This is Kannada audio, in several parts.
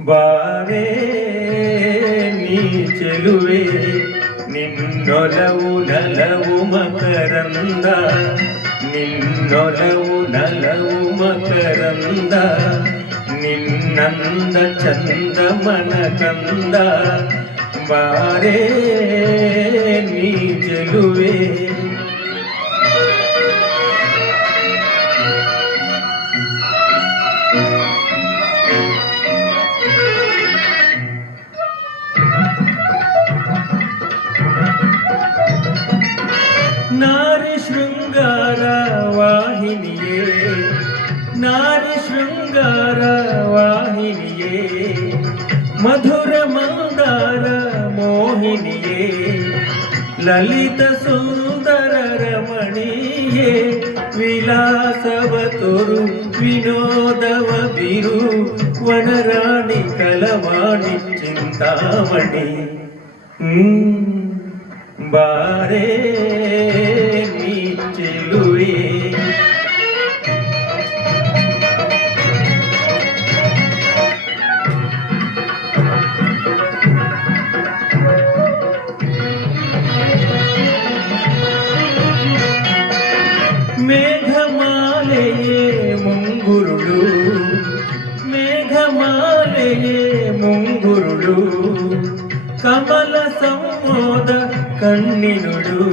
ಬಾರೇ ನೀ ಚೆಲುವೆ ನಿನ್ನೊಲವು ನಲವು ಮಕರಂದ ನಿನ್ನೊಲವು ನಲವು ಮಕರಂದ ನಿನ್ನಂದ ಚಂದ ಮನ ಕಂದ ಬಾರೇ ನೀ ಚೆಲುವೆ ನಾರಿ ಶೃಂಗಾರ ವಾಹಿನಿಯೇ ನಾರಿ ಶೃಂಗಾರ ವಾಹಿನಿಯೇ ಮಧುರ ಮಂದಾರ ಮೋಹಿನಿಯೇ ಲಲಿತ ಸುಂದರ ರಮಣೀಯೇ ವಿಲಾಸವ ತೋರು ವಿನೋದವ ಬಿರು ವನರಾಣಿ ಕಲವಾಣಿ ಚಿಂತಾಮಣಿ ಬಾರೇ ನೀ ಚೆಲುವೆ ಮೇಘಮಾಲೆಯೇ ಮುಂಗುರುಳು ಮೇಘಮಾಲೆಯೇ ಮುಂಗುರುಳು ಕಮಲ ಸಂಮೋದ ಕಣ್ಣಿನುಡು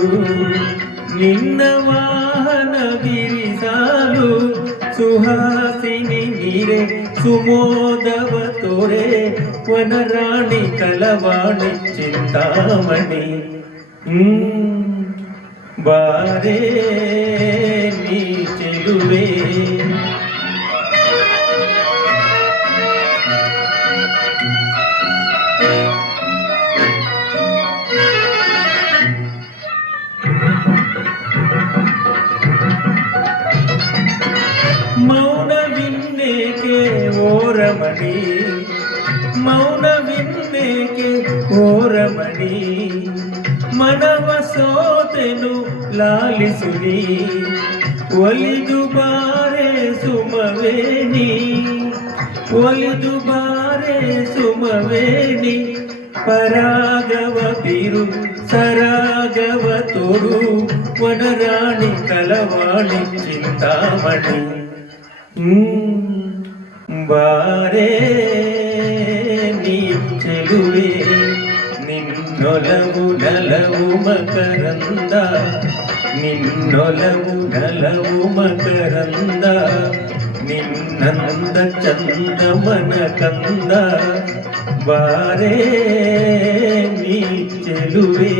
ನಿನ್ನ ವಾಹನ ಬಿರಿಸಾಲು ಸುಹಾಸಿನಿ ನೀರೆ ಸುಮೋದವ ತೋರೆ ವನರಾಣಿ ಕಲವಾಣಿ ಚಿಂತಾಮಣಿ ಬಾರೇ ನೀ ಚೆಲುವೆ ಮೌನವಿನ್ನೇಕೆ ಓರಮಣಿ ಮೌನವಿನ್ನೇಕೆ ಓರಮಣಿ ಮನವ ಸೋತೆನು ಲಾಲಿಸುನಿ ಒಲಿದು ಬಾರೆ ಸುಮವೇಣಿ ಒಲಿದು ಬಾರೆ ಸುಮವೇಣಿ ಪರಾಗವ ಬಿರು ಸರಾಗವ ತೋರು ವನರಾಣಿ ಕಲವಾಣಿ ಚಿಂತಾಮಣಿ ಬಾರೇ ನೀ ಚೆಲುವೆ ನಿನ್ನೊಲವು ನಲವು ಮಕರಂದ ನಿನ್ನೊಲವು ನಲವು ಮಕರಂದ ನಿನ್ನಂದ ಚಂದ ಮನ ಕಂದ ಬಾರೇ ನೀ ಚೆಲುವೆ